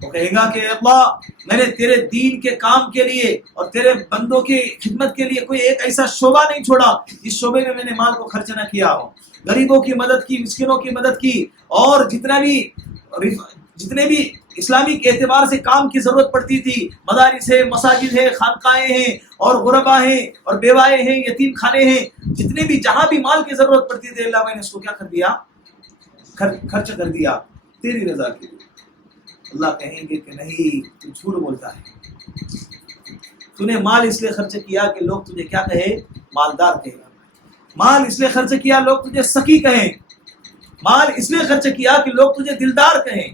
وہ کہے گا کہ اللہ میں نے تیرے دین کے کام کے لیے اور تیرے بندوں کی خدمت کے لیے کوئی ایک ایسا شعبہ نہیں چھوڑا جس شعبے میں نے مال کو خرچ نہ کیا ہو. غریبوں کی مدد کی, مسکینوں کی مدد کی, اور جتنے بھی اسلامی کے اعتبار سے کام کی ضرورت پڑتی تھی, مدارس ہے, مساجد ہے, خانقاہیں ہیں اور غربا ہیں اور بیوائے ہیں, یتیم خانے ہیں, جتنے بھی جہاں بھی مال کی ضرورت پڑتی تھی اللہ میں نے اس کو کیا کر دیا؟ خرچ کر دیا تیری رضا کے لیے. اللہ کہیں گے کہ نہیں تو جھوٹ بولتا ہے, تو نے مال اس لیے خرچ کیا کہ لوگ تجھے کیا کہے؟ مالدار کہے. مال اس لیے خرچ کیا لوگ تجھے سخی کہیں, مال اس لیے خرچ کیا کہ لوگ تجھے دلدار کہیں.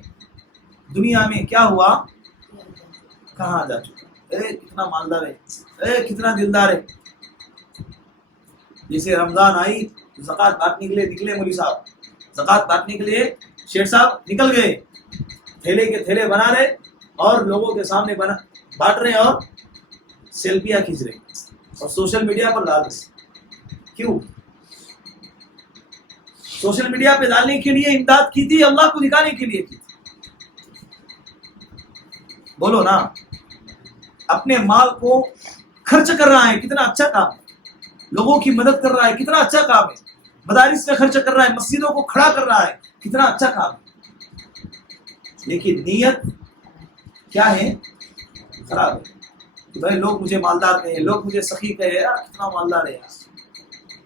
دنیا میں کیا ہوا؟ کہاں جا چکا؟ اے کتنا مالدار ہے, اے کتنا دلدار ہے. جیسے رمضان آئی زکوٰۃ بانٹنے کے لیے نکلے مولوی صاحب, زکوٰۃ بانٹنے کے لیے شیخ صاحب نکل گئے, تھیلے کے تھیلے بنا رہے اور لوگوں کے سامنے بانٹ رہے اور سیلفیاں کھینچ رہے اور سوشل میڈیا پر ڈال رہے. کیوں؟ سوشل میڈیا پہ ڈالنے کے لیے امداد کی تھی, اللہ کو دکھانے کے لیے کی تھی. بولو نا, اپنے مال کو خرچ کر رہا ہے, کتنا اچھا کام ہے. لوگوں کی مدد کر رہا ہے, کتنا اچھا کام ہے. مدارس میں خرچ کر رہا ہے, مسجدوں کو کھڑا کر رہا ہے, کتنا اچھا کام ہے. لیکن نیت کیا ہے؟ خراب ہے. کہ بھائی لوگ مجھے مالدار کہیں, لوگ مجھے سخی کہیں, یار کتنا مالدار ہے یار,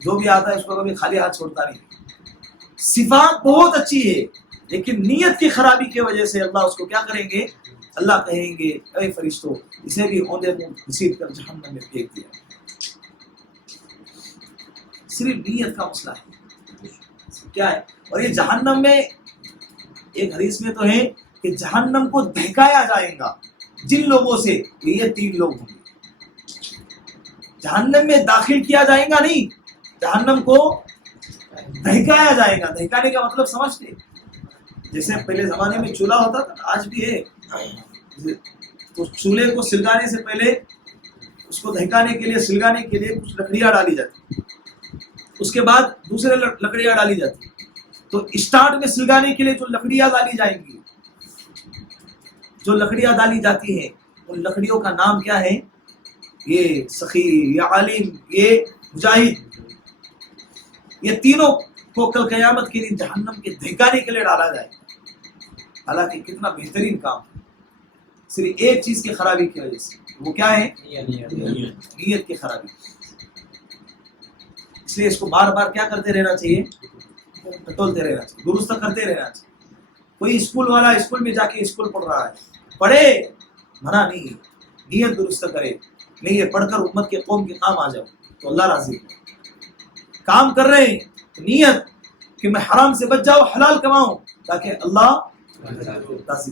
جو بھی آتا ہے اس کو کبھی خالی ہاتھ چھوڑتا نہیں. صفات بہت اچھی ہے لیکن نیت کی خرابی کی وجہ سے اللہ اس کو کیا کریں گے؟ اللہ کہیں گے اے فرشتوں اسے بھی اوندے منہ گھسیٹ کر جہنم میں پھینک دیا. صرف نیت کا مسئلہ ہے. کیا ہے؟ اور یہ جہنم میں ایک حدیث میں تو ہے کہ جہنم کو دہکایا جائے گا جن لوگوں سے, یہ 3 لوگ ہوں گے. جہنم میں داخل کیا جائے گا نہیں, جہنم کو دہکایا جائے گا. دہکانے کا مطلب سمجھتے, جیسے پہلے زمانے میں چولہا ہوتا تھا, آج بھی ہے, تو چولہے کو سلگانے سے پہلے اس کو دہکانے کے لیے, سلگانے کے لیے کچھ لکڑیاں ڈالی جاتی, اس کے بعد دوسرے لکڑیاں ڈالی جاتی. تو اسٹارٹ میں سلگانے کے لیے جو لکڑیاں ڈالی جائیں گی, جو لکڑیاں ڈالی جاتی ہیں ان لکڑیوں کا نام کیا ہے؟ یہ سخی, یہ عالم, یہ مجاہد. یہ تینوں کو کل قیامت کے دن جہنم کے دہکانے کے لیے ڈالا جائے. حالانکہ کتنا بہترین کام, صرف ایک چیز کی خرابی کی وجہ سے. وہ کیا ہے؟ نیت کی خرابی. اس لیے اس کو بار بار کیا کرتے رہنا چاہیے؟ ٹٹولتے رہنا چاہیے, درست کرتے رہنا چاہیے. کوئی اسکول والا اسکول میں جا کے اسکول پڑھ رہا ہے, پڑھے, منع نہیں, نیت درست کرے. نہیں یہ پڑھ کر امت کے قوم کے کام آ جاؤ تو اللہ راضی ہے. کام کر رہے ہیں نیت کہ میں حرام سے بچ جاؤں, حلال کماؤں تاکہ اللہ راضی.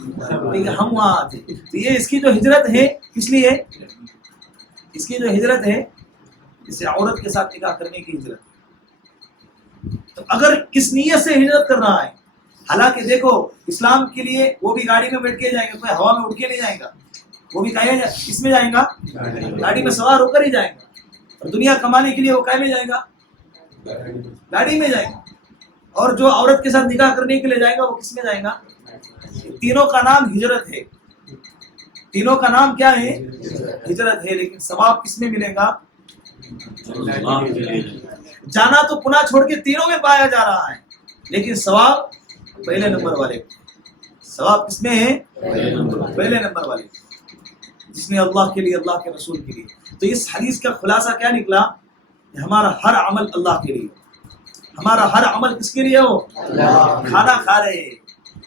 ٹھیک ہے، ہم وہاں آتے. تو یہ اس کی جو ہجرت ہے کس لیے؟ اس کی جو ہجرت ہے اسے عورت کے ساتھ نکاح کرنے کی ہجرت. تو اگر اس نیت سے ہجرت کر رہا ہے، حالانکہ دیکھو اسلام کے لیے وہ بھی گاڑی میں بیٹھ کے جائیں گے، کوئی ہوا میں اڑ کے نہیں جائے گا، وہ بھی کس میں جائیں گا؟ گاڑی میں سوار ہو کر ہی جائیں گا. اور دنیا کمانے کے لیے وہ کہیں میں جائے گا؟ گاڑی میں جائے گا. اور جو عورت کے ساتھ نکاح کرنے کے لیے جائے گا وہ کس میں جائے گا؟ تینوں کا نام ہجرت ہے. تینوں کا نام کیا ہے؟ ہجرت ہے. لیکن ثواب کس میں ملے گا؟ جانا تو پناہ چھوڑ کے تینوں میں پایا جا رہا ہے، لیکن ثواب پہلے نمبر والے. ثواب کس میں ہے؟ پہلے نمبر والے، جس نے اللہ کے لیے، اللہ کے رسول کے لیے. تو اس حدیث کا خلاصہ کیا نکلا؟ کہ ہمارا ہر عمل اللہ کے لیے. ہمارا ہر عمل کس کے لیے ہو؟ کھانا کھا رہے ہیں،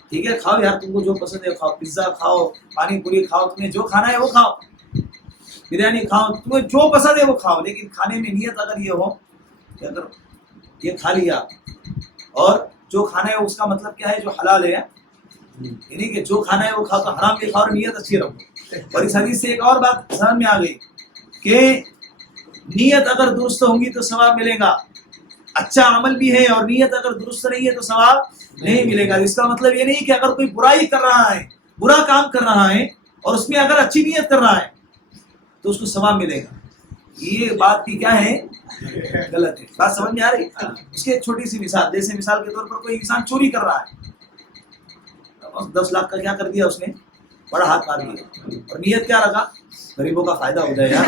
ٹھیک ہے، کھاؤ یار، تم کو جو پسند ہے کھاؤ، پیزا کھاؤ، پانی پوری کھاؤ، تمہیں جو کھانا ہے وہ کھاؤ، بریانی کھاؤ، تمہیں جو پسند ہے وہ کھاؤ. لیکن کھانے میں نیت اگر یہ ہو کہ اگر یہ کھا لیا، اور جو کھانا ہے اس کا مطلب کیا ہے؟ جو حلال ہے، یعنی کہ جو کھانا ہے وہ کھاؤ، تو حرام بھی کھاؤ، نیت اچھی رکھو. اور اس حدیث سے ایک اور بات سمجھ میں آ گئی کہ نیت اگر درست ہوں گی تو ثواب ملے گا. اچھا عمل بھی ہے اور نیت اگر درست نہیں ہے تو ثواب نہیں ملے گا. اس کا مطلب یہ نہیں کہ اگر کوئی برائی کر رہا ہے، برا کام کر رہا ہے، اور اس میں اگر اچھی نیت کر رہا ہے تو اس کو ثواب ملے گا. یہ بات بھی کیا ہے؟ غلط ہے. بات سمجھ میں آ رہی؟ اس کی ایک چھوٹی سی مثال، جیسے مثال کے طور پر کوئی انسان چوری کر رہا ہے، 10 لاکھ کا کیا کر دیا اس نے؟ بڑا ہاتھ مار دیا، اور نیت کیا رکھا؟ غریبوں کا فائدہ ہو جائے یار.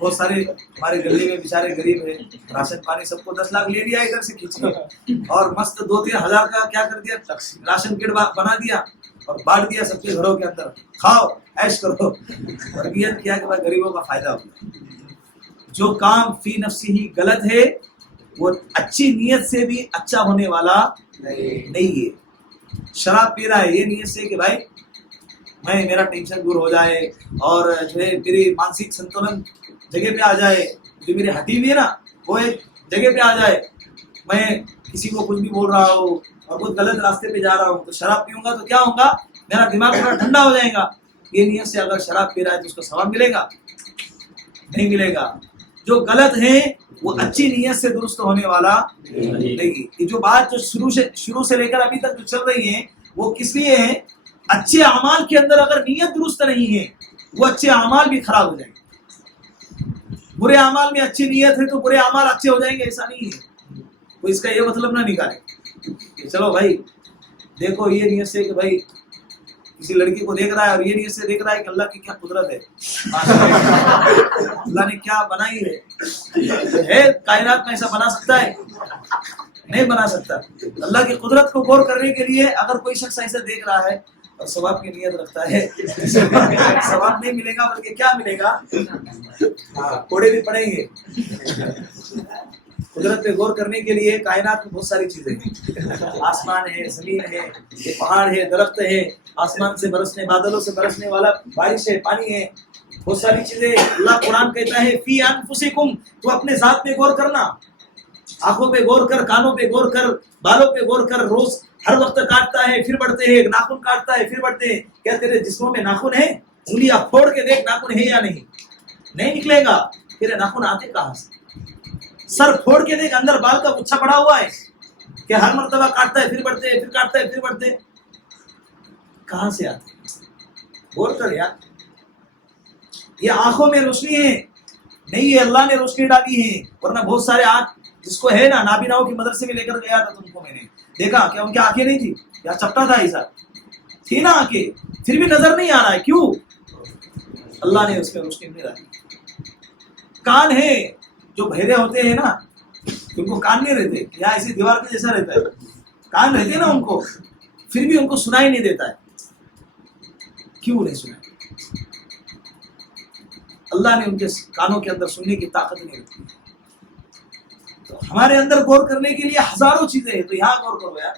بہت سارے ہمارے گلی میں بیچارے غریب ہیں، راشن پانی سب کو 10 لاکھ لے لیا ادھر سے کھینچ کے، اور مست 2-3 ہزار کا کیا کر دیا؟ راشن کٹ بنا دیا اور بانٹ دیا سب کے گھروں کے اندر، کھاؤ عیش کرو. اور نیت کیا کہ غریبوں کا فائدہ ہو. جو کام فی نفسی ہی غلط ہے وہ اچھی نیت سے بھی اچھا ہونے والا نہیں ہے. شراب پی رہا ہے یہ نیت سے کہ بھائی میرا ٹینشن دور ہو جائے، اور جو ہے میری مانسک سنتولن جگہ پہ آ جائے، جو میری ہڈی بھی ہے نا وہ ایک جگہ پہ آ جائے، میں کسی کو کچھ بھی بول رہا ہوں اور کچھ غلط راستے پہ جا رہا ہوں، تو شراب پیوں گا تو کیا ہوگا؟ میرا دماغ تھوڑا ٹھنڈا ہو جائے گا. یہ نیت سے اگر شراب پی رہا ہے تو اس کو ثواب ملے گا؟ نہیں ملے گا. جو غلط ہے وہ اچھی نیت سے درست ہونے والا نہیں. یہ جو بات جو شروع سے لے کر ابھی تک جو چل رہی ہے وہ کس لیے ہے؟ اچھے اعمال کے اندر اگر نیت درست نہیں ہے وہ اچھے اعمال بھی خراب ہو جائیں گے. برے اعمال میں اچھی نیت ہے تو برے اعمال اچھے ہو جائیں گے، ایسا نہیں ہے. تو اس کا یہ مطلب نہ نکالے کہ چلو بھائی دیکھو یہ نیت سے کہ بھائی کسی لڑکی کو دیکھ رہا ہے اور یہ نیت سے دیکھ رہا ہے کہ اللہ کی کیا قدرت ہے، اللہ نے کیا بنائی ہے کائنات میں، ایسا بنا سکتا ہے؟ نہیں بنا سکتا. اللہ کی قدرت کو غور کرنے کے لیے اگر کوئی شخص ایسا دیکھ رہا ہے اور ثواب کی نیت رکھتا ہے، ثواب نہیں ملے گا بلکہ کیا ملے گا؟ کوڑے بھی پڑیں گے. قدرت پہ غور کرنے کے لیے کائنات میں بہت ساری چیزیں ہیں، آسمان ہے، زمین ہے، یہ پہاڑ ہے، درخت ہے، آسمان سے برسنے، بادلوں سے برسنے والا بارش ہے، پانی ہے، بہت ساری چیزیں. اللہ قرآن کہتا ہے فی انفسکم، تو اپنے ذات پہ غور کرنا، آنکھوں پہ غور کر، کانوں پہ غور کر، بالوں پہ غور کر. روز ہر وقت کاٹتا ہے پھر بڑھتے ہیں، ناخن کاٹتا ہے پھر بڑھتے ہیں. کیا تیرے جسموں میں ناخن ہے؟ انگلیاں پھوڑ کے دیکھ ناخن ہے یا نہیں، نہیں نکلے گا. پھر ناخن آتے کہاں سے؟ سر پھوڑ کے دیکھ اندر بال کا گچھا پڑا ہوا ہے کہ ہر مرتبہ کاٹتا ہے پھر بڑھتے ہیں، پھر کاٹتا ہے پھر بڑھتے ہیں. کہاں سے آتے؟ غور کر یار. یہ آنکھوں میں روشنی ہے نہیں، یہ اللہ نے روشنی ڈالی ہے. ورنہ بہت سارے آنکھ جس کو ہے نا، نابیناؤں کی مدرسے میں لے کر گیا تھا تم کو، میں نے دیکھا کیا ان کی آنکھیں نہیں تھی، یا چپٹا تھا ایسا، تھی نا آنکھیں، پھر بھی نظر نہیں آ رہا ہے. کیوں؟ اللہ نے اس میں روشنی نہیں ڈالی. کان ہے، جو بہرے ہوتے ہیں نا ان کو کان نہیں رہتے، یا ایسی دیوار کے جیسا رہتا ہے، کان رہتے ہیں نا ان کو، پھر بھی ان کو سنائی نہیں دیتا ہے. کیوں نہیں سنا؟ اللہ نے ان کے کانوں کے اندر سننے کی طاقت نہیں رکھی. تو ہمارے اندر غور کرنے کے لیے ہزاروں چیزیں ہیں، تو یہاں غور کرو یار،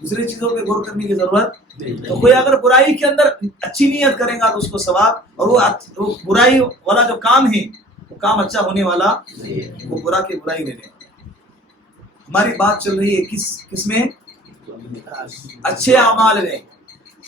دوسری چیزوں پہ غور کرنے کی ضرورت نہیں. تو کوئی اگر برائی کے اندر اچھی نیت کرے گا تو اس کو ثواب، اور وہ برائی والا جو کام ہے وہ کام اچھا ہونے والا، وہ برا کے برائی لینے والا. ہماری بات چل رہی ہے کس میں؟ اچھے اعمال میں.